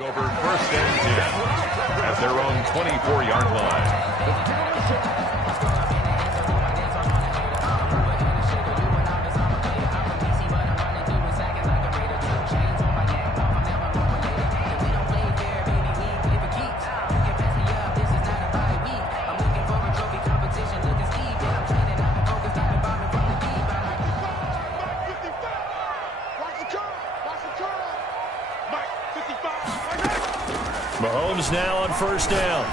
Over first and 10 at their own 24-yard line. Mahomes now on first down.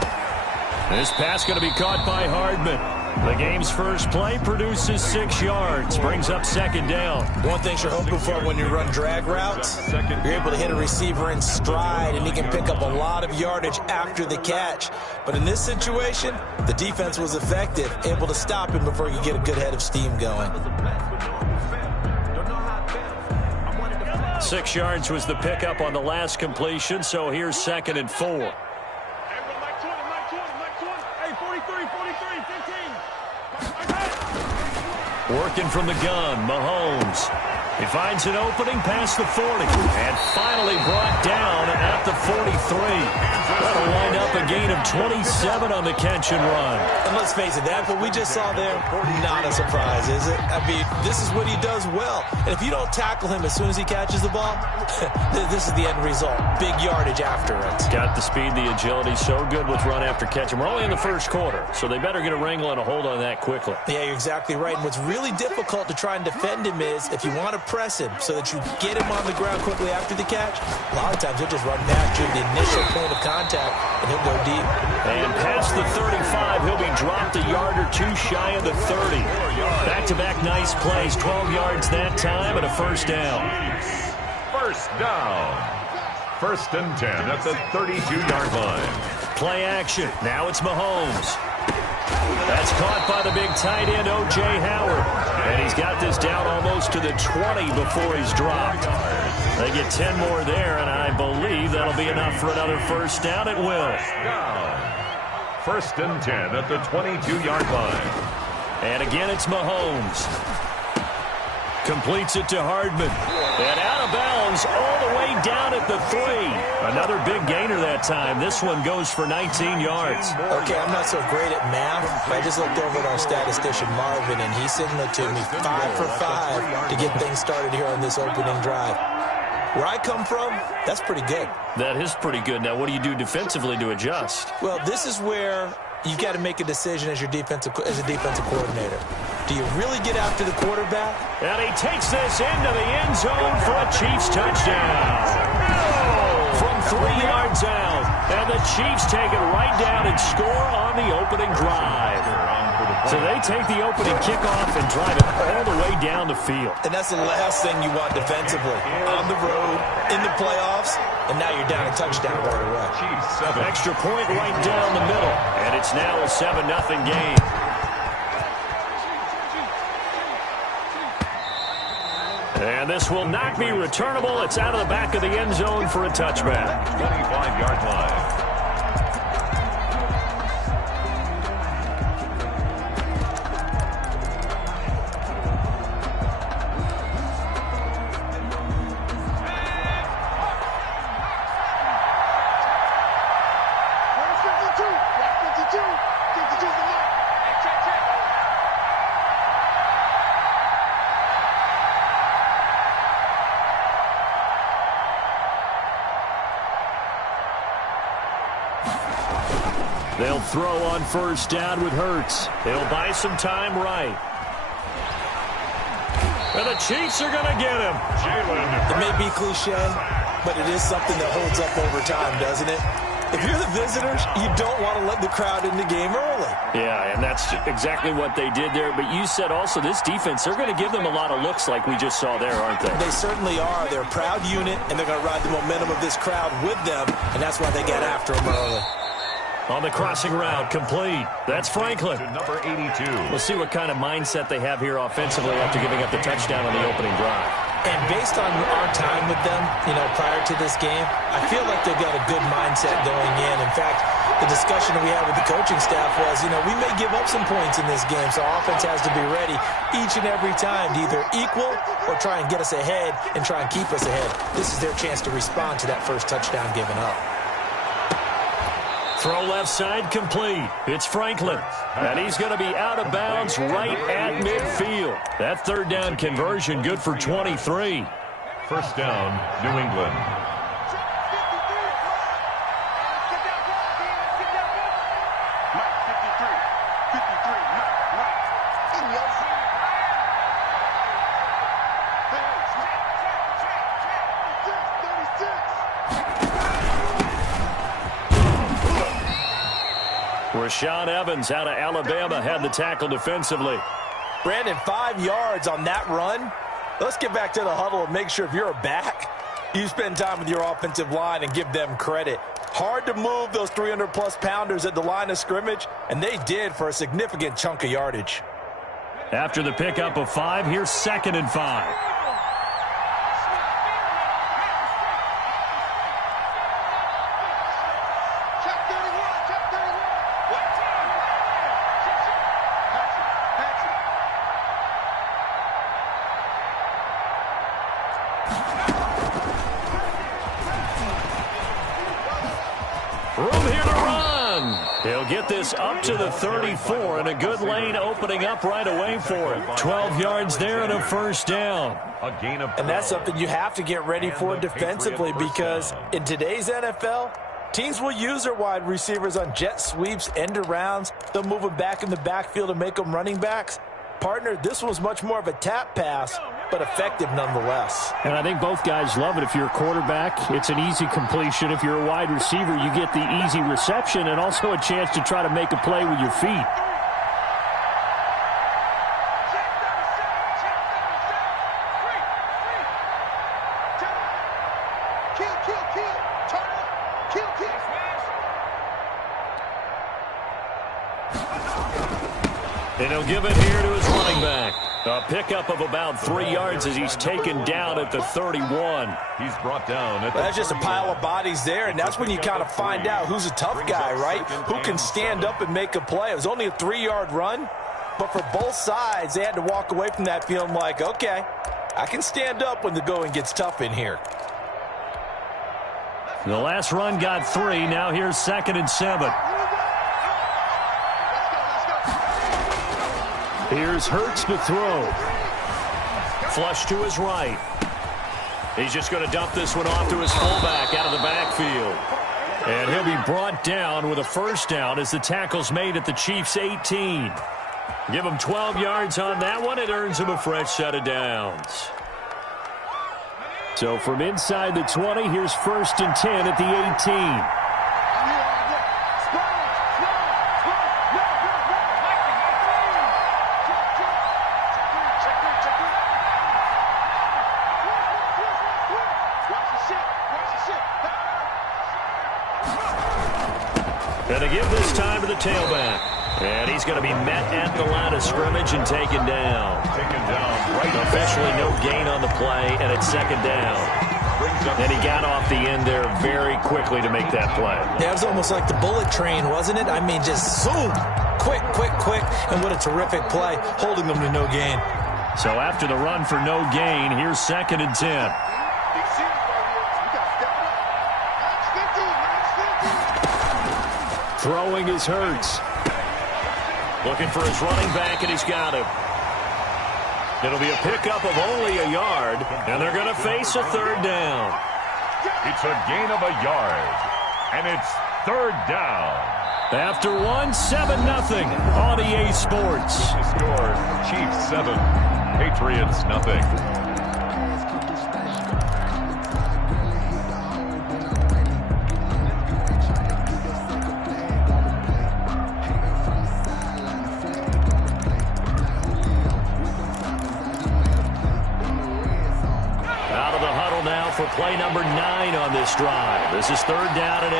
This pass going to be caught by Hardman. The game's first play produces 6 yards, brings up second down. One thing you're hoping for when you run drag routes, you're able to hit a receiver in stride, and he can pick up a lot of yardage after the catch. But in this situation, the defense was effective, able to stop him before he could get a good head of steam going. 6 yards was the pickup on the last completion, so here's second and 4. Working from the gun, Mahomes. He finds an opening past the 40 and finally brought down at the 43. That'll wind up a gain of 27 on the catch and run. And let's face it, that what we just saw there, not a surprise, is it? I mean, this is what he does well. And if you don't tackle him as soon as he catches the ball, this is the end result. Big yardage after it. Got the speed, the agility, so good with run after catch. And we're only in the first quarter, so they better get a wrangle and a hold on that quickly. Yeah, you're exactly right. And what's really difficult to try and defend him is if you want to press him so that you get him on the ground quickly after the catch, a lot of times he'll just run back to the initial point of contact, and he'll go deep. And past the 35, he'll be dropped a yard or two shy of the 30. Back-to-back nice plays, 12 yards that time, and a first down. First down. First and 10 at the 32-yard line. Play action. Now it's Mahomes. That's caught by the big tight end, O.J. Howard. And he's got this down almost to the 20 before he's dropped. They get 10 more there, and I believe that'll be enough for another first down. It will. First and 10 at the 22-yard line. And again, it's Mahomes. Completes it to Hardman. And out of bounds all the way down at the 3. Another big gainer that time. This one goes for 19 yards. Okay, I'm not so great at math. I just looked over at our statistician, Marvin, and he signaled to me 5 for 5 to get things started here on this opening drive. Where I come from, that's pretty good. That is pretty good. Now, what do you do defensively to adjust? Well, this is where you've got to make a decision as a defensive coordinator. Do you really get after the quarterback? And he takes this into the end zone for a Chiefs touchdown. From 3 yards out. And the Chiefs take it right down and score on the opening drive. So they take the opening kickoff and drive it all the way down the field. And that's the last thing you want defensively. On the road, in the playoffs, and now you're down a touchdown right away. Extra point right down the middle. And it's now a 7-0 game. And this will not be returnable. It's out of the back of the end zone for a touchback. 25-yard line. They'll throw on first down with Hurts. He'll buy some time right. And the Chiefs are going to get him. It may be cliche, but it is something that holds up over time, doesn't it? If you're the visitors, you don't want to let the crowd in the game early. Yeah, and that's exactly what they did there. But you said also this defense, they're going to give them a lot of looks like we just saw there, aren't they? They certainly are. They're a proud unit, and they're going to ride the momentum of this crowd with them, and that's why they get after them early. On the crossing route, complete. That's Franklin. Number 82. We'll see what kind of mindset they have here offensively after giving up the touchdown on the opening drive. And based on our time with them, prior to this game, I feel like they've got a good mindset going in. In fact, the discussion that we had with the coaching staff was, we may give up some points in this game, so our offense has to be ready each and every time to either equal or try and get us ahead and try and keep us ahead. This is their chance to respond to that first touchdown given up. Throw left side complete. It's Franklin. And he's going to be out of bounds right at midfield. That third down conversion good for 23. First down, New England. Rashaan Evans out of Alabama had the tackle defensively. Brandon, 5 yards on that run. Let's get back to the huddle and make sure if you're a back, you spend time with your offensive line and give them credit. Hard to move those 300-plus pounders at the line of scrimmage, and they did for a significant chunk of yardage. After the pickup of 5, here's 2nd and 5. Get this up to the 34, and a good lane opening up right away for him. 12 yards there and a first down. And that's something you have to get ready for defensively, because in today's NFL, teams will use their wide receivers on jet sweeps, end arounds. They'll move them back in the backfield and make them running backs. Partner, this was much more of a tap pass, but effective nonetheless. And I think both guys love it. If you're a quarterback, it's an easy completion. If you're a wide receiver, you get the easy reception and also a chance to try to make a play with your feet. And he'll give it here to his running back. A pickup of about 3 yards as he's taken down at the 31. He's brought down at the That's just a pile of bodies there, and that's when you kind of find out who's a tough guy, right? Who can stand up and make a play. It was only a 3-yard run, but for both sides, they had to walk away from that feeling like, okay, I can stand up when the going gets tough in here. The last run got 3. Now here's 2nd and 7. Here's Hurts to throw. Flush to his right. He's just going to dump this one off to his fullback out of the backfield. And he'll be brought down with a first down as the tackle's made at the Chiefs' 18. Give him 12 yards on that one. It earns him a fresh set of downs. So from inside the 20, here's 1st and 10 at the 18. And to give this time to the tailback. And he's going to be met at the line of scrimmage and taken down. Right. Officially no gain on the play, and it's 2nd down. And he got off the end there very quickly to make that play. Yeah, it was almost like the bullet train, wasn't it? I mean, just zoom. Quick, quick, quick. And what a terrific play, holding them to no gain. So after the run for no gain, here's 2nd and 10. Throwing is Hurts. Looking for his running back, and he's got him. It'll be a pickup of only a yard, and they're going to face a 3rd down. It's a gain of a yard, and it's 3rd down. After 7-0 on EA Sports. The score, Chiefs 7, Patriots nothing. For play number 9 on this drive. This is 3rd down and 8.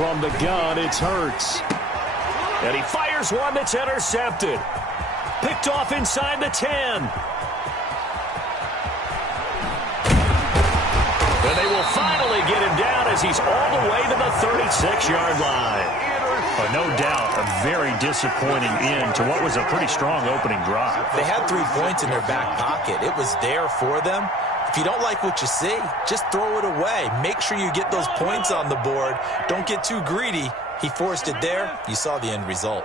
From the gun, it's Hurts. And he fires one that's intercepted. Picked off inside the 10. And they will finally get him down as he's all the way to the 36-yard line. No doubt a very disappointing end to what was a pretty strong opening drive. They had 3 points in their back pocket. It was there for them. If you don't like what you see, just throw it away. Make sure you get those points on the board. Don't get too greedy. He forced it there. You saw the end result.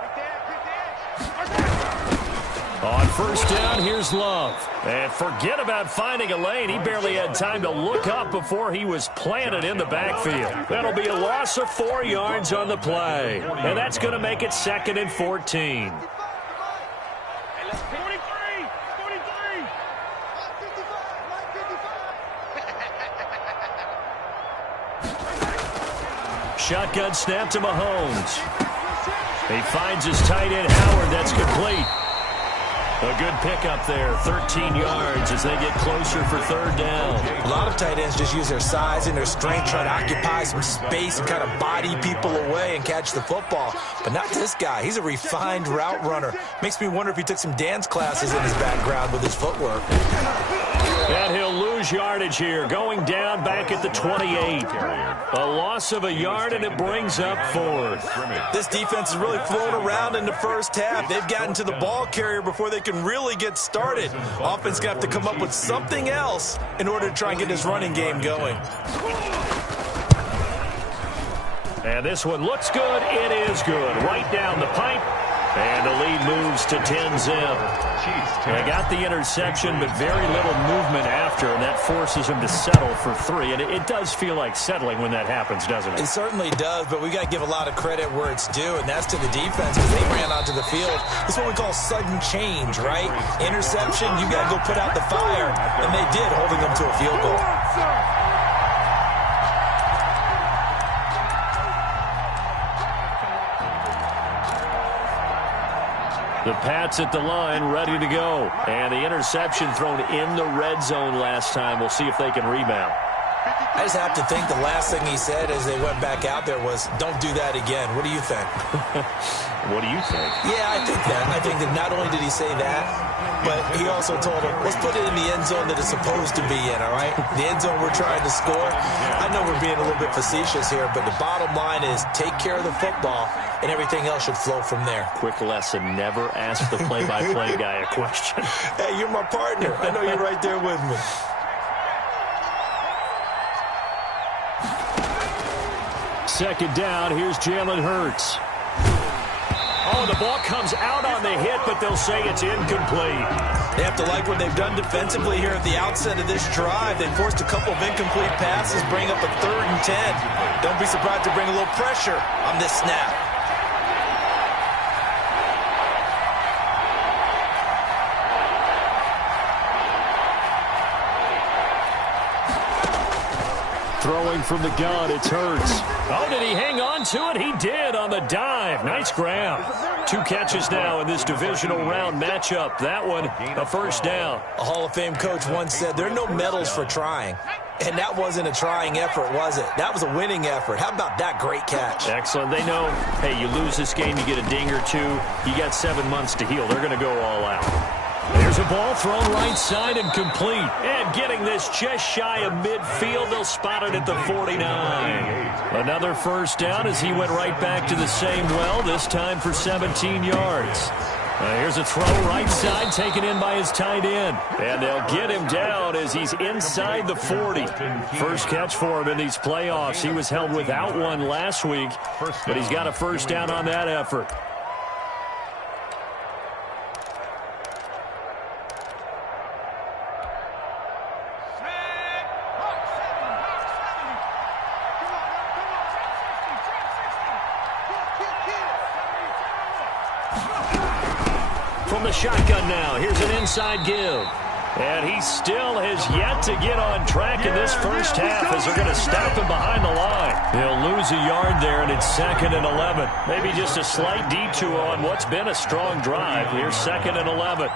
On first down, here's Love. And forget about finding a lane. He barely had time to look up before he was planted in the backfield. That'll be a loss of 4 yards on the play. And that's going to make it 2nd and 14. Shotgun snap to Mahomes. He finds his tight end, Howard. That's complete. A good pickup there, 13 yards as they get closer for 3rd down. A lot of tight ends just use their size and their strength, try to occupy some space and kind of body people away and catch the football. But not this guy. He's a refined route runner. Makes me wonder if he took some dance classes in his background with his footwork. And he'll lose yardage here, going down back at the 28. A loss of a yard, and it brings up 4th. This defense has really flown around in the first half. They've gotten to the ball carrier before they can really get started. Offense going to have to come up with something else in order to try and get this running game going. And this one looks good. It is good. Right down the pipe. And the lead moves to 10-0. They got the interception, but very little movement after, and that forces them to settle for 3. And it does feel like settling when that happens, doesn't it? It certainly does, but we got to give a lot of credit where it's due, and that's to the defense because they ran onto the field. This is what we call sudden change, right? Interception, you got to go put out the fire, and they did, holding them to a field goal. The Pats at the line, ready to go. And the interception thrown in the red zone last time. We'll see if they can rebound. I just have to think the last thing he said as they went back out there was, don't do that again. What do you think? What do you think? Yeah, I think that. I think that not only did he say that, but he also told him, let's put it in the end zone that it's supposed to be in, all right? The end zone we're trying to score. I know we're being a little bit facetious here, but the bottom line is take care of the football, and everything else should flow from there. Quick lesson, never ask the play-by-play guy a question. Hey, you're my partner. I know you're right there with me. Second down, here's Jalen Hurts. Oh, the ball comes out on the hit, but they'll say it's incomplete. They have to like what they've done defensively here at the outset of this drive. They forced a couple of incomplete passes, bring up a 3rd and 10. Don't be surprised to bring a little pressure on this snap. Throwing from the gun, it's Hurts. Oh, did he hang on to it? He did on the dive. Nice grab. 2 catches now in this divisional round matchup. That one, a first down. A Hall of Fame coach once said, there are no medals for trying. And that wasn't a trying effort, was it? That was a winning effort. How about that great catch? Excellent. They know, hey, you lose this game, you get a ding or 2. You got 7 months to heal. They're going to go all out. There's a ball thrown right side and complete. And getting this just shy of midfield, they'll spot it at the 49. Another first down as he went right back to the same well, this time for 17 yards. Here's a throw right side taken in by his tight end. And they'll get him down as he's inside the 40. First catch for him in these playoffs. He was held without one last week, but he's got a first down on that effort. From the shotgun now, here's an inside give. And he still has yet to get on track in this first half as they're going to stop him behind the line. He'll lose a yard there, and it's 2nd and 11. Maybe just a slight detour on what's been a strong drive. Here's 2nd and 11.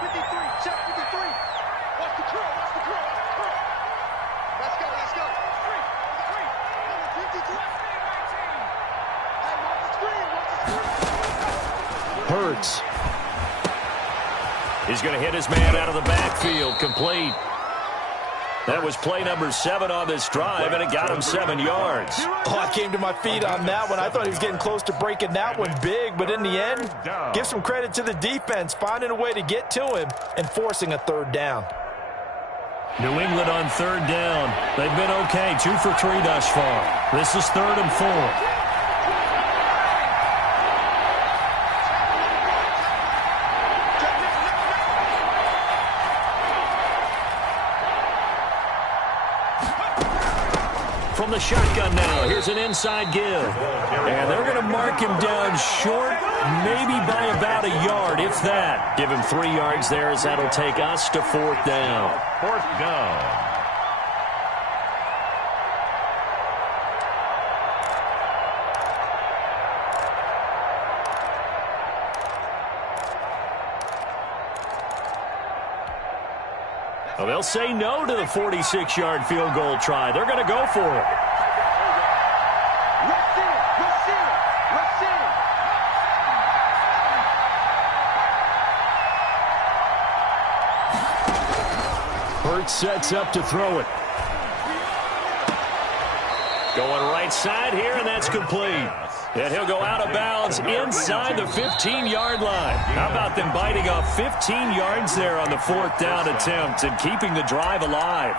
Hurts. He's going to hit his man out of the backfield. Complete. That was play number 7 on this drive, and it got him 7 yards. Oh, I came to my feet on that one. I thought he was getting close to breaking that one big, but in the end, give some credit to the defense, finding a way to get to him and forcing a third down. New England on third down. They've been okay, 2 for 3 thus far. This is 3rd and 4. From the shotgun now, here's an inside give. And they're going to mark him down short, maybe by about a yard, if that. Give him 3 yards there, as that'll take us to 4th down. 4th down. Well, they'll say no to the 46-yard field goal try. They're going to go for it. Hurts sets up to throw it. Going right side here, and that's complete. And he'll go out of bounds inside the 15-yard line. How about them biting off 15 yards there on the 4th down attempt and keeping the drive alive?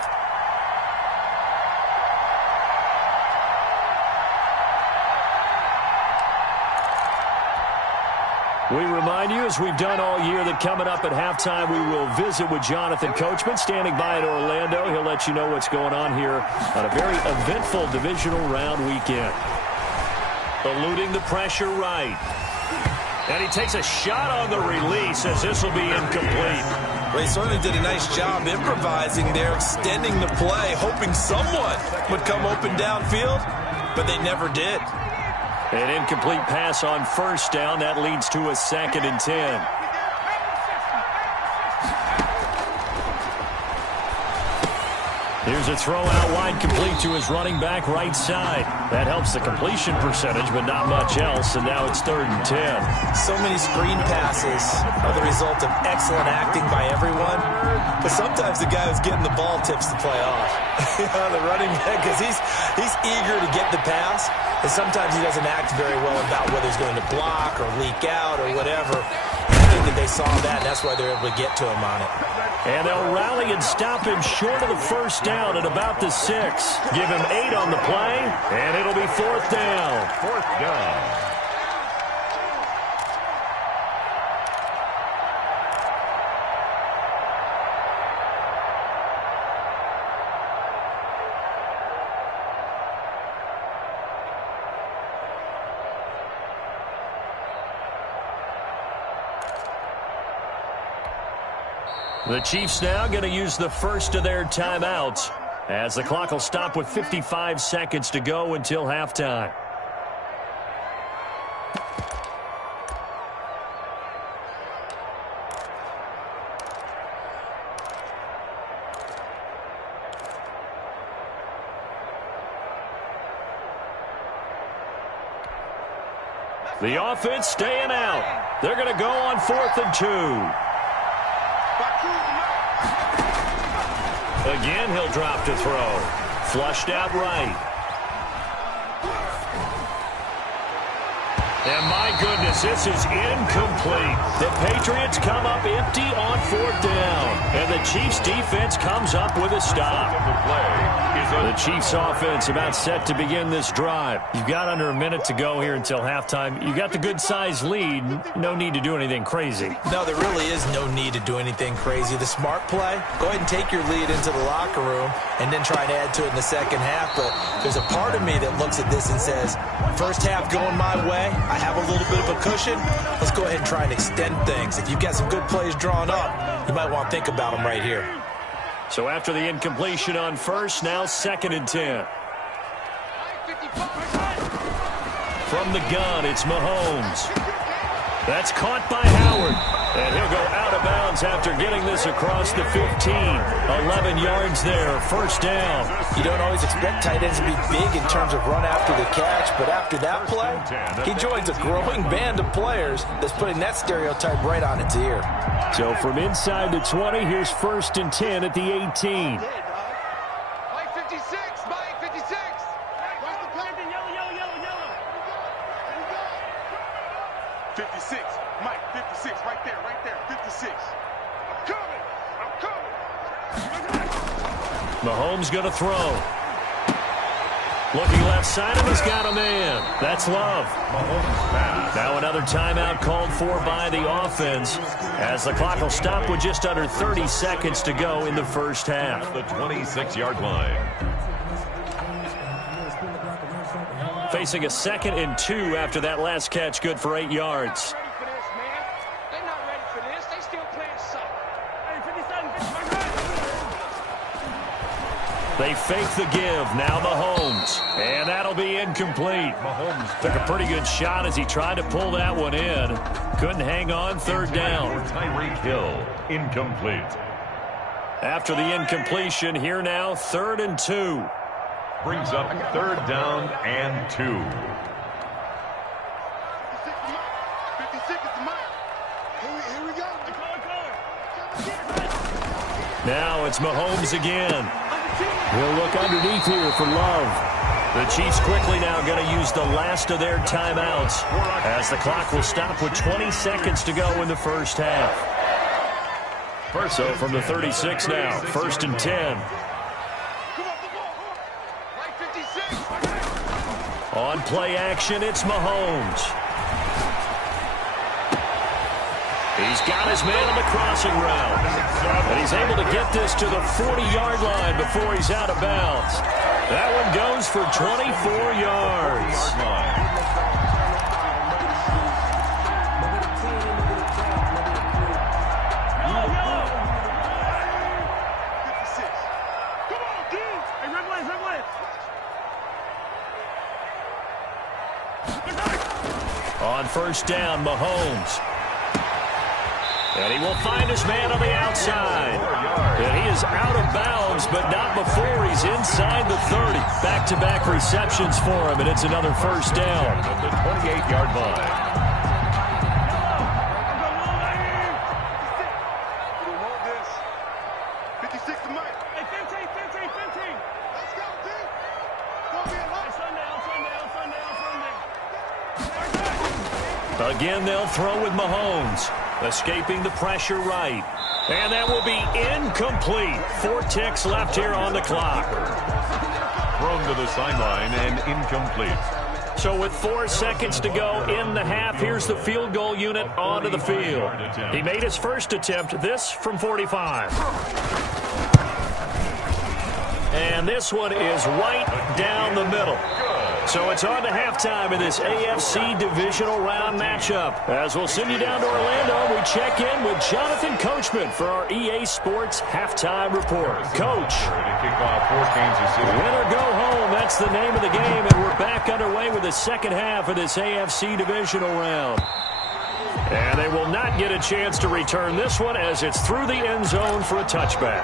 We remind you, as we've done all year, that coming up at halftime, we will visit with Jonathan Coachman, standing by in Orlando. He'll let you know what's going on here on a very eventful divisional round weekend. Eluding the pressure right. And he takes a shot on the release, as this will be incomplete. Well, he certainly did a nice job improvising there, extending the play, hoping someone would come open downfield, but they never did. An incomplete pass on 1st down. That leads to a 2nd and 10. Here's a throw out wide, complete to his running back right side. That helps the completion percentage, but not much else, and now it's 3rd and 10. So many screen passes are the result of excellent acting by everyone, but sometimes the guy who's getting the ball tips the play off. The running back, because he's eager to get the pass, and sometimes he doesn't act very well about whether he's going to block or leak out or whatever. I think that they saw that, and that's why they're able to get to him on it. And they'll rally and stop him short of the 1st down at about the 6. Give him 8 on the play, and it'll be 4th down. 4th down. The Chiefs now going to use the first of their timeouts, as the clock will stop with 55 seconds to go until halftime. The offense staying out. They're going to go on 4th and 2. Again, he'll drop to throw. Flushed out right. And my goodness, this is incomplete. The Patriots come up empty on 4th down. And the Chiefs defense comes up with a stop. The Chiefs offense about set to begin this drive. You've got under a minute to go here until halftime. You got the good-sized lead. No need to do anything crazy. No, there really is no need to do anything crazy. The smart play, go ahead and take your lead into the locker room and then try to add to it in the second half. But there's a part of me that looks at this and says, first half going my way, I have a little bit of a cushion. Let's go ahead and try and extend things. If you've got some good plays drawn up, you might want to think about them right here. So after the incompletion on 1st, now 2nd and 10. From the gun, it's Mahomes. That's caught by Howard. And he'll go out of bounds after getting this across the 15. 11 yards there, first down. You don't always expect tight ends to be big in terms of run after the catch, but after that play, he joins a growing band of players that's putting that stereotype right on its ear. So from inside the 20, here's first and 10 at the 18. Mike 56, Mike 56. Where's the penalty? Yellow. 56, Mike, 56, right there, 56. I'm coming. Mahomes going to throw. Looking left side, and he's got a man. That's Love. Now another timeout called for by the offense, as the clock will stop with just under 30 seconds to go in the first half. At the 26-yard line. Facing a 2nd and 2 after that last catch, good for 8 yards. They're not ready for this. They still playing soccer. They fake the give. Now Mahomes. And that'll be incomplete. Mahomes took a pretty good shot as he tried to pull that one in. Couldn't hang on, third down. Tyreek Hill, incomplete. After the incompletion, here now, 3rd and 2. Brings up 3rd down and 2. 56 is the Mike. Here we go. Now it's Mahomes again. He'll look underneath here for Love. The Chiefs quickly now going to use the last of their timeouts, as the clock will stop with 20 seconds to go in the first half. So from the 36 now, 1st and 10. On play action, it's Mahomes. He's got his man on the crossing route. And he's able to get this to the 40-yard line before he's out of bounds. That one goes for 24 yards. On first down, Mahomes. And he will find his man on the outside. And he is out of bounds, but not before he's inside the 30. Back-to-back receptions for him, and it's another first down. At the 28-yard line. Again, they'll throw with Mahomes. Escaping the pressure right. And that will be incomplete. 4 ticks left here on the clock. Thrown to the sideline and incomplete. So with 4 seconds to go in the half, here's the field goal unit onto the field. He made his first attempt, this from 45. And this one is right down the middle. So it's on to halftime in this AFC divisional round matchup. As we'll send you down to Orlando, we check in with Jonathan Coachman for our EA Sports Halftime Report. Coach. Win or go home, that's the name of the game, and we're back underway with the second half of this AFC divisional round. And they will not get a chance to return this one as it's through the end zone for a touchback.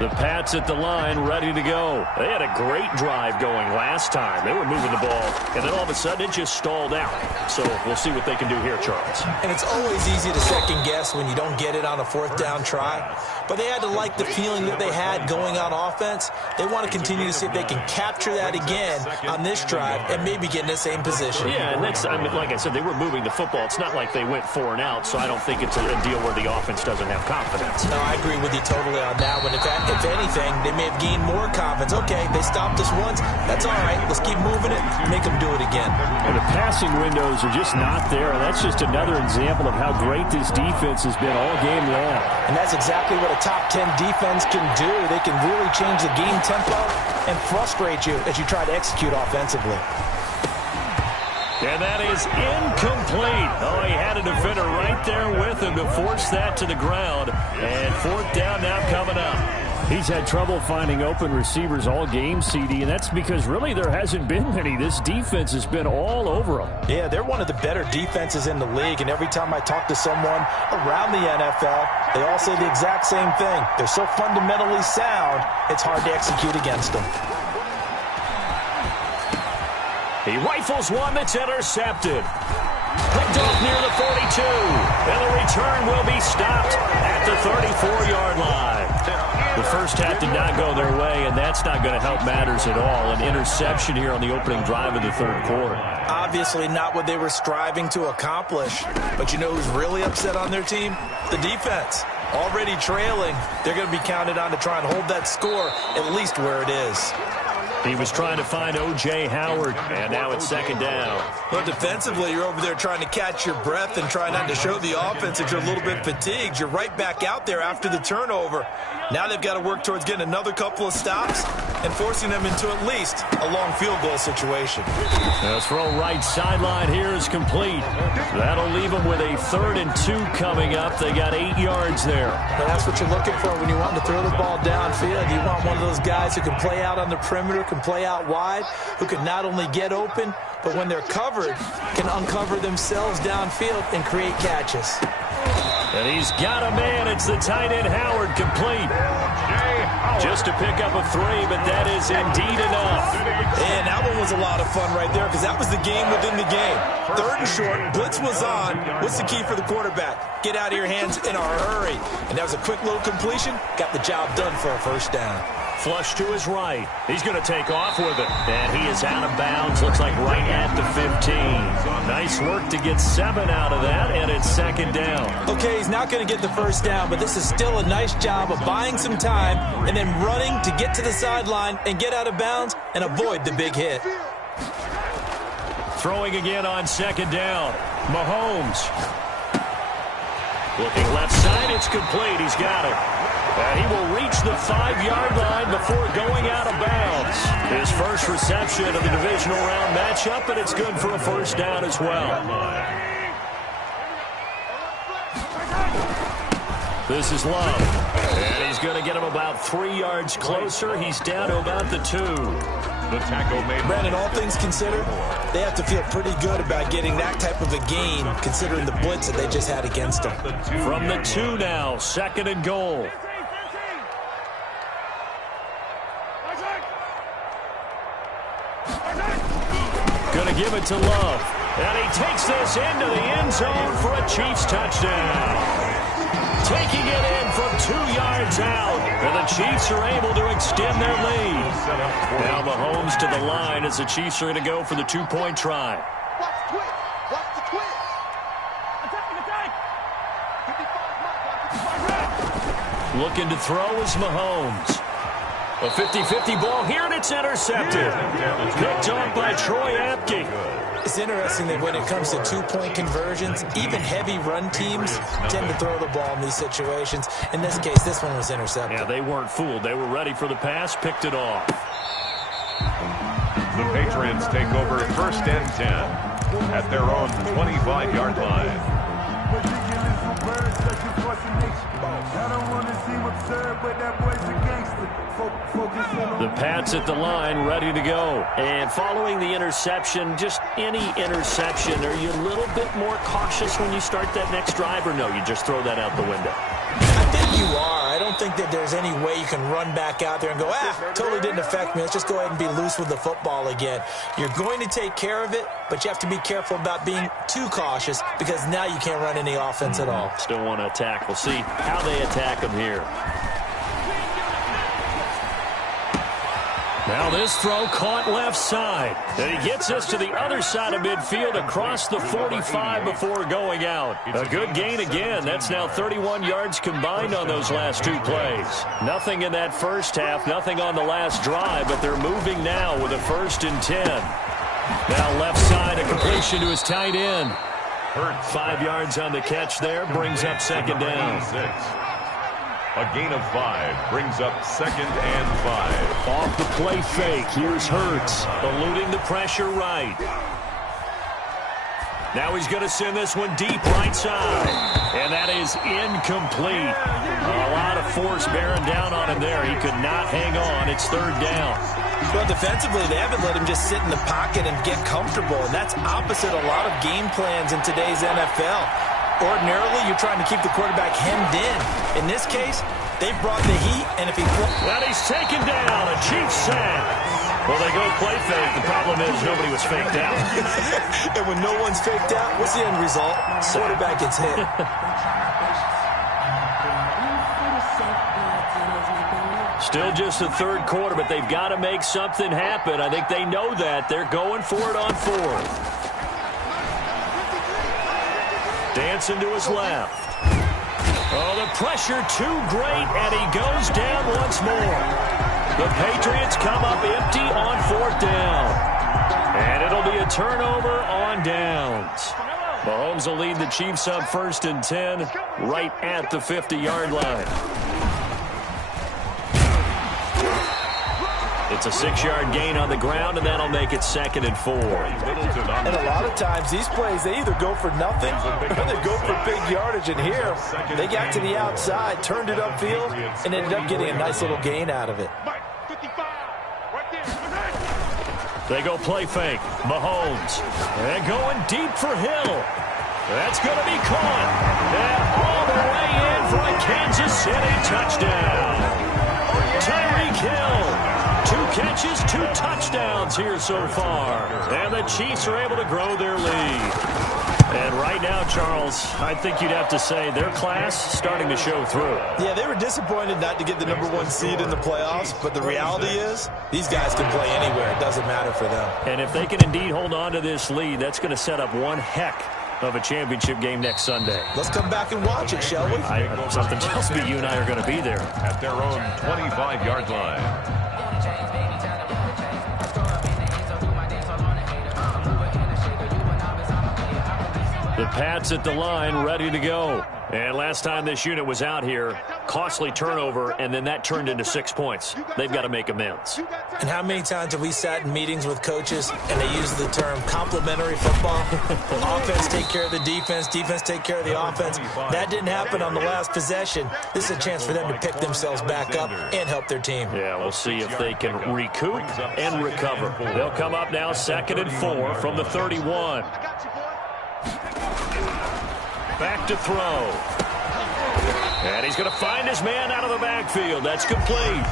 The Pats at the line, ready to go. They had a great drive going last time. They were moving the ball, and then all of a sudden it just stalled out. So we'll see what they can do here, Charles. And it's always easy to second guess when you don't get it on a 4th down try. But they had to like the feeling that they had going on offense. They want to continue to see if they can capture that again on this drive and maybe get in the same position. Yeah, and that's, I mean, like I said, they were moving the football. It's not like they went 4 and out, so I don't think it's a deal where the offense doesn't have confidence. No, I agree with you totally on that one. If anything, they may have gained more confidence. Okay, they stopped us once. That's all right. Let's keep moving it. Make them do it again. And the passing windows are just not there, and that's just another example of how great this defense has been all game long. And that's exactly what a top 10 defense can do. They can really change the game tempo and frustrate you as you try to execute offensively. And that is incomplete. Oh, he had a defender right there with him to force that to the ground. And fourth down now coming up. He's had trouble finding open receivers all game, CD, and that's because really there hasn't been many. This defense has been all over them. Yeah, they're one of the better defenses in the league, and every time I talk to someone around the NFL, they all say the exact same thing. They're so fundamentally sound, it's hard to execute against them. He rifles one that's intercepted. Picked off near the 42. And the return will be stopped at the 34-yard line. The first half did not go their way, and that's not going to help matters at all. An interception here on the opening drive of the third quarter. Obviously not what they were striving to accomplish. But you know who's really upset on their team? The defense. Already trailing, they're going to be counted on to try and hold that score at least where it is. He was trying to find O.J. Howard, and now it's second down. Well, defensively, you're over there trying to catch your breath and try not to show the offense that you're a little bit fatigued. You're right back out there after the turnover. Now they've got to work towards getting another couple of stops and forcing them into at least a long field goal situation. The throw right sideline here is complete. That'll leave them with a 3rd and 2 coming up. They got 8 yards there. But that's what you're looking for when you want to throw the ball downfield. You want one of those guys who can play out on the perimeter, can play out wide, who can not only get open, but when they're covered, can uncover themselves downfield and create catches. And he's got a man. It's the tight end Howard, complete. Just to pick up a 3, but that is indeed enough. And that one was a lot of fun right there because that was the game within the game. 3rd and short, blitz was on. What's the key for the quarterback? Get out of your hands in a hurry. And that was a quick little completion. Got the job done for a first down. Flush to his right. He's going to take off with it. And he is out of bounds. Looks like right at the 15. Nice work to get 7 out of that, and it's second down. Okay, he's not going to get the first down, but this is still a nice job of buying some time and then running to get to the sideline and get out of bounds and avoid the big hit. Throwing again on second down. Mahomes. Looking left side, it's complete. He's got it. And he will reach the 5-yard line before going out of bounds. His first reception of the divisional round matchup, and it's good for a first down as well. This is Love. And he's going to get him about 3 yards closer. He's down to about the 2. The tackle made. Brandon, all things considered, they have to feel pretty good about getting that type of a gain, considering the blitz that they just had against them. From the 2 now, 2nd and goal. Going to give it to Love. And he takes this into the end zone for a Chiefs touchdown. Taking it in from 2 yards out. And the Chiefs are able to extend their lead. Now Mahomes to the line as the Chiefs are going to go for the 2-point try. Watch the twist. Watch the twist. Attack. 55, Looking to throw is Mahomes. A 50-50 ball here, and it's intercepted. Picked off by Troy Apke. It's interesting that when it comes to 2-point conversions, even heavy run teams tend to throw the ball in these situations. In this case, this one was intercepted. Yeah, they weren't fooled. They were ready for the pass, picked it off. The Patriots take over 1st and 10 at their own 25-yard line. The Pats at the line, ready to go. And following the interception, just any interception, are you a little bit more cautious when you start that next drive, or no, you just throw that out the window? I think you are. I don't think that there's any way you can run back out there and go, totally didn't affect me. Let's just go ahead and be loose with the football again. You're going to take care of it, but you have to be careful about being too cautious because now you can't run any offense at all. Still want to attack. We'll see how they attack them here. Now this throw caught left side. And he gets us to the other side of midfield across the 45 before going out. A good gain again. That's now 31 yards combined on those last 2 plays. Nothing in that first half, nothing on the last drive, but they're moving now with a 1st and 10. Now left side, a completion to his tight end. 5 yards on the catch there, brings up second down. A gain of 5 brings up 2nd and 5. Off the play fake, here's Hurts, eluding the pressure right. Now he's going to send this one deep right side. And that is incomplete. A lot of force bearing down on him there. He could not hang on. It's third down. Well, defensively, they haven't let him just sit in the pocket and get comfortable. And that's opposite a lot of game plans in today's NFL. Ordinarily, you're trying to keep the quarterback hemmed in. In this case, they've brought the heat, and if he... Well, he's taken down. A Chiefs sack. Well, they go play fake. The problem is nobody was faked out. And when no one's faked out, what's the end result? Quarterback gets hit. Still just the third quarter, but they've got to make something happen. I think they know that. They're going for it on fourth. Dancing to his left. Oh, the pressure too great, and he goes down once more. The Patriots come up empty on fourth down. And it'll be a turnover on downs. Mahomes will lead the Chiefs up 1st and 10 right at the 50-yard line. It's a 6-yard gain on the ground, and that'll make it 2nd and 4. And a lot of times, these plays, they either go for nothing or they go for big yardage. And here, they got to the outside, turned it upfield, and ended up getting a nice little gain out of it. They go play fake. Mahomes. And going deep for Hill. That's going to be caught. And all the way in for a Kansas City touchdown. Tyreek Hill. 2 catches, 2 touchdowns here so far. And the Chiefs are able to grow their lead. And right now, Charles, I think you'd have to say their class starting to show through. Yeah, they were disappointed not to get the #1 seed in the playoffs, but the reality is these guys can play anywhere. It doesn't matter for them. And if they can indeed hold on to this lead, that's going to set up one heck of a championship game next Sunday. Let's come back and watch it, shall we? Something tells me you and I are going to be there. At their own 25-yard line. The Pats at the line, ready to go. And last time this unit was out here, costly turnover, and then that turned into 6 points. They've got to make amends. And how many times have we sat in meetings with coaches and they use the term complementary football? Offense take care of the defense, defense take care of the offense. That didn't happen on the last possession. This is a chance for them to pick themselves back up and help their team. Yeah, we'll see if they can recoup and recover. They'll come up now 2nd and 4 from the 31. Back to throw. And he's going to find his man out of the backfield. That's complete.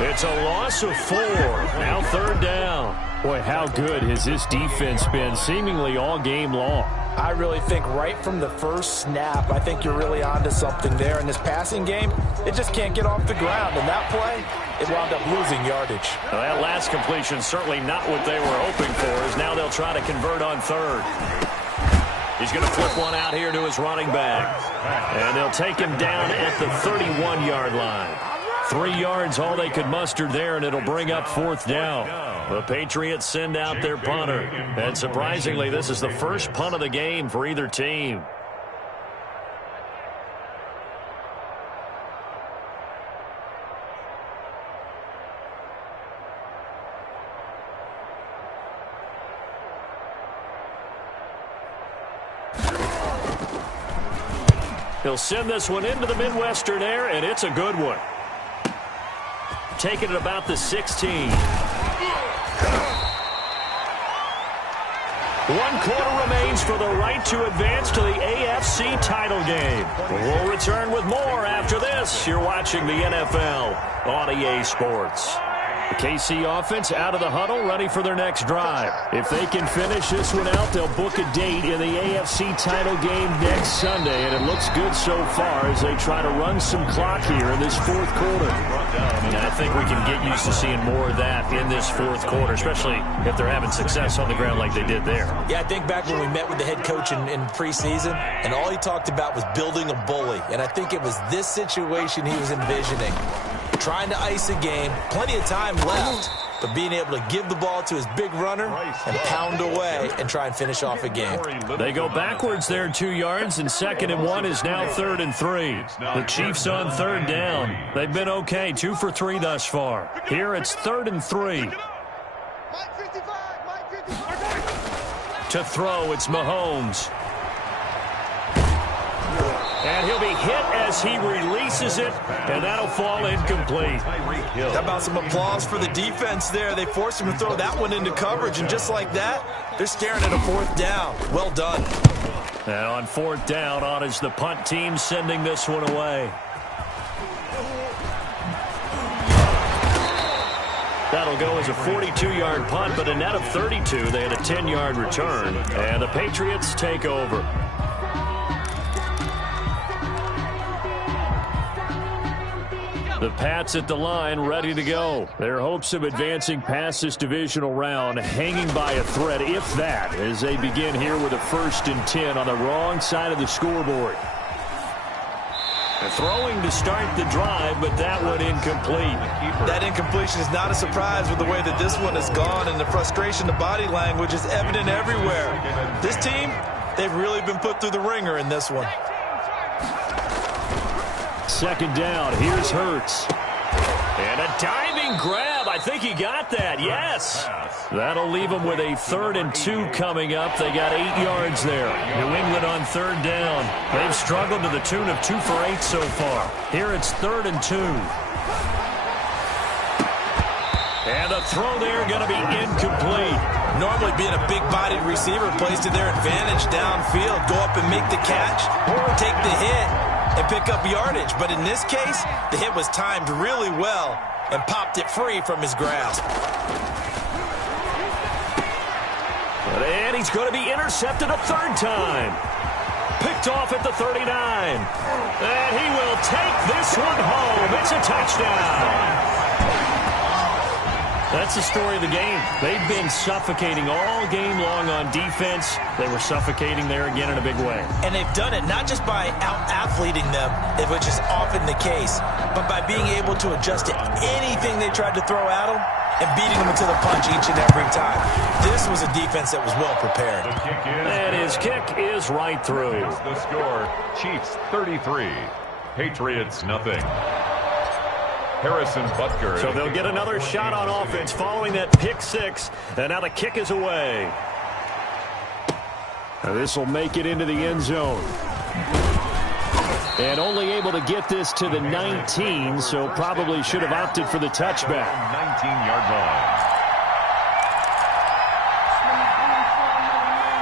It's a loss of 4. Now 3rd down. Boy, how good has this defense been seemingly all game long? I really think right from the first snap, I think you're really onto something there. In this passing game, it just can't get off the ground. And that play, it wound up losing yardage. Well, that last completion certainly not what they were hoping for, as now they'll try to convert on 3rd. He's going to flip one out here to his running back. And they'll take him down at the 31-yard line. 3 yards all they could muster there, and it'll bring up 4th down. The Patriots send out their punter. And surprisingly, this is the first punt of the game for either team. He'll send this one into the Midwestern air, and it's a good one. Taking it about the 16. 1 quarter remains for the right to advance to the AFC title game. We'll return with more after this. You're watching the NFL on EA Sports. The KC offense out of the huddle, ready for their next drive. If they can finish this one out, they'll book a date in the AFC title game next Sunday, and it looks good so far as they try to run some clock here in this 4th quarter. And I think we can get used to seeing more of that in this 4th quarter, especially if they're having success on the ground like they did there. Yeah, I think back when we met with the head coach in preseason, and all he talked about was building a bully. And I think it was this situation he was envisioning. Trying to ice a game, plenty of time left, but being able to give the ball to his big runner and pound away and try and finish off a game. They go backwards there 2 yards, and 2nd and 1 is now 3rd and 3. The Chiefs on 3rd down. They've been okay, 2 for 3 thus far. Here it's 3rd and 3. To throw, it's Mahomes. And he'll be hit as he releases it, and that'll fall incomplete. How about some applause for the defense there? They forced him to throw that one into coverage, and just like that, they're staring at a fourth down. Well done. And on fourth down, on is the punt team sending this one away. That'll go as a 42-yard punt, but a net of 32. They had a 10-yard return, and the Patriots take over. The Pats at the line, ready to go. Their hopes of advancing past this divisional round hanging by a thread, if that, as they begin here with a 1st and 10 on the wrong side of the scoreboard. Throwing to start the drive, but that one incomplete. That incompletion is not a surprise with the way that this one has gone, and the frustration, the body language is evident everywhere. This team, they've really been put through the ringer in this one. 2nd down, here's Hurts. And a diving grab. I think he got that, yes. That'll leave them with a 3rd and 2 coming up. They got 8 yards there. New England on 3rd down. They've struggled to the tune of 2 for 8 so far. Here it's 3rd and 2. And a throw there going to be incomplete. Normally being a big-bodied receiver plays to their advantage downfield. Go up and make the catch or take the hit and pick up yardage. But in this case, the hit was timed really well and popped it free from his grasp. And he's going to be intercepted a 3rd time. Picked off at the 39. And he will take this one home. It's a touchdown. That's the story of the game. They've been suffocating all game long on defense. They were suffocating there again in a big way. And they've done it not just by out-athleting them, which is often the case, but by being able to adjust to anything they tried to throw at them and beating them into the punch each and every time. This was a defense that was well prepared. And his kick is right through. Here's the score. Chiefs 33, Patriots nothing. Harrison Butker. So they'll get another shot on offense following that pick 6. And now the kick is away. This will make it into the end zone. And only able to get this to the 19, so probably should have opted for the touchback. 19-yard line.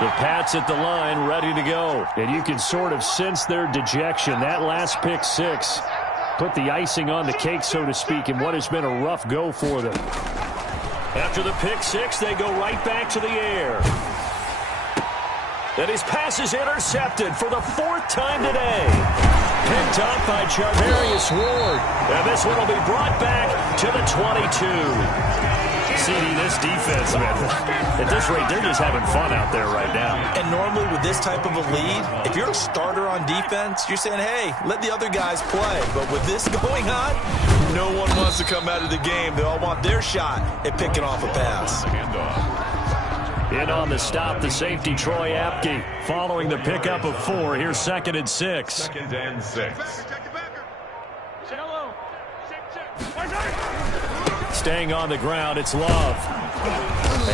The Pats at the line, ready to go. And you can sort of sense their dejection. That last pick 6 put the icing on the cake, so to speak, in what has been a rough go for them. After the pick 6, they go right back to the air. And his pass is intercepted for the 4th time today. Picked up by Charvarius Ward. And this one will be brought back to the 22. CD, this defense, man, at this rate, they're just having fun out there right now. And normally with this type of a lead, if you're a starter on defense, you're saying, hey, let the other guys play. But with this going on, no one wants to come out of the game. They all want their shot at picking off a pass. In on the stop, the safety, Troy Apke, following the pickup of 4. Here's 2nd and 6. 2nd and 6. Staying on the ground, it's Love.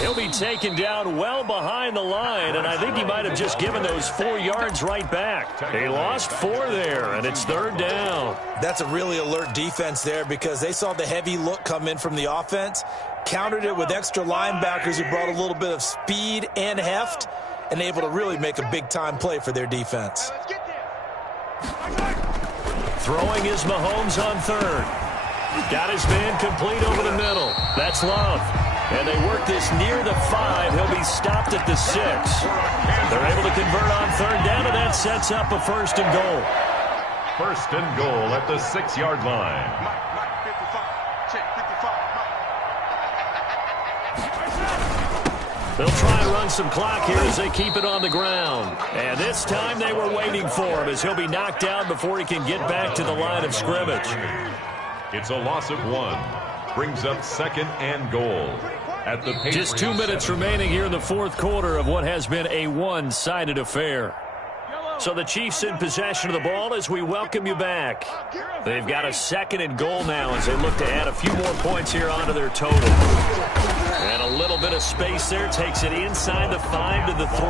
He'll be taken down well behind the line, and I think he might have just given those 4 yards right back. He lost 4 there, and it's 3rd down. That's a really alert defense there because they saw the heavy look come in from the offense, countered it with extra linebackers who brought a little bit of speed and heft, and able to really make a big-time play for their defense. Throwing is Mahomes on 3rd. Got his man complete over the middle. That's Love. And they work this near the 5. He'll be stopped at the 6. They're able to convert on 3rd down, and that sets up a 1st and goal. 1st and goal at the 6-yard line. They'll try and run some clock here as they keep it on the ground. And this time they were waiting for him as he'll be knocked down before he can get back to the line of scrimmage. It's a loss of 1. Brings up 2nd and goal at the Patriots. Just 2 minutes remaining here in the 4th quarter of what has been a one-sided affair. So the Chiefs in possession of the ball as we welcome you back. They've got a 2nd and goal now as they look to add a few more points here onto their total. And a little bit of space there takes it inside the 5 to the 3.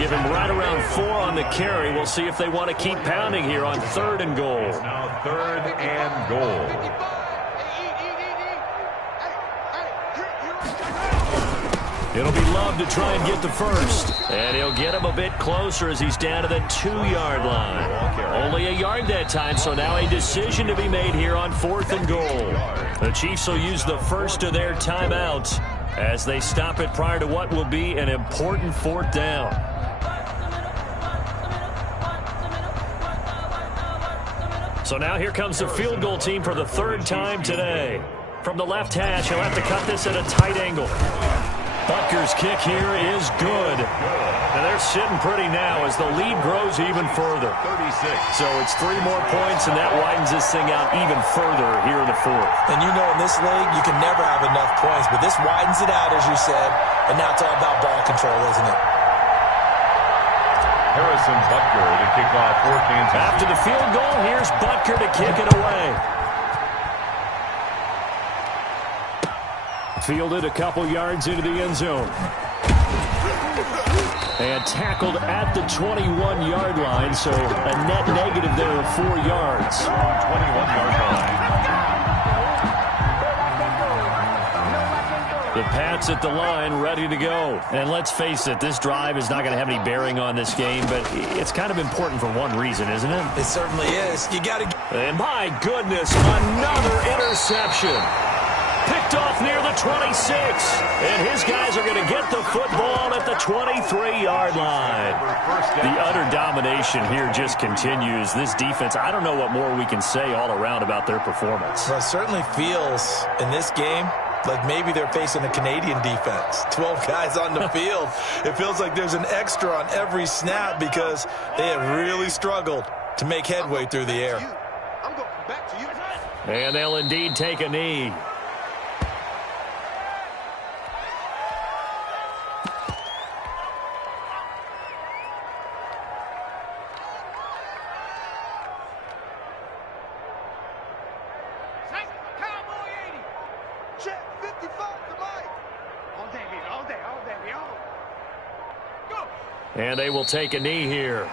Give him right around 4 on the carry. We'll see if they want to keep pounding here on 3rd and goal. It's now 3rd and goal. It'll be Love to try and get the first. And he'll get him a bit closer as he's down to the 2-yard line. Only a yard that time, so now a decision to be made here on 4th and goal. The Chiefs will use the first of their timeouts as they stop it prior to what will be an important 4th down. So now here comes the field goal team for the 3rd time today. From the left hash, he'll have to cut this at a tight angle. Butker's kick here is good. And they're sitting pretty now as the lead grows even further. 36. So it's 3 more points, and that widens this thing out even further here in the 4th. And you know in this league, you can never have enough points, but this widens it out, as you said, and now it's all about ball control, isn't it? Harrison Butker to kick off for Kansas City. After the field goal, here's Butker to kick it away. Fielded a couple yards into the end zone. And tackled at the 21-yard line, so a net negative there of 4 yards. 21-yard line. The Pats at the line, ready to go. And let's face it, this drive is not going to have any bearing on this game, but it's kind of important for one reason, isn't it? It certainly is. You got to. And my goodness, another interception. Picked off near the 26. And his guys are going to get the football at the 23-yard line. The utter domination here just continues. This defense, I don't know what more we can say all around about their performance. Well, it certainly feels in this game like maybe they're facing a Canadian defense. 12 guys on the field. It feels like there's an extra on every snap because they have really struggled to make headway through the air. I'm going back to you. And they'll indeed take a knee. And they will take a knee here.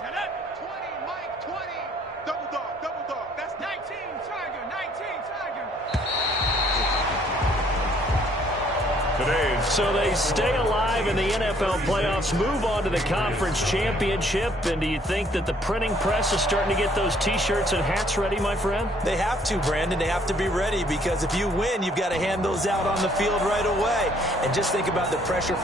Set up. 20, Mike, 20. Double dog, double dog. That's 19, Tiger, 19, Tiger. So they stay alive in the NFL playoffs, move on to the conference championship. And do you think that the printing press is starting to get those T-shirts and hats ready, my friend? They have to, Brandon. They have to be ready because if you win, you've got to hand those out on the field right away. And just think about the pressure.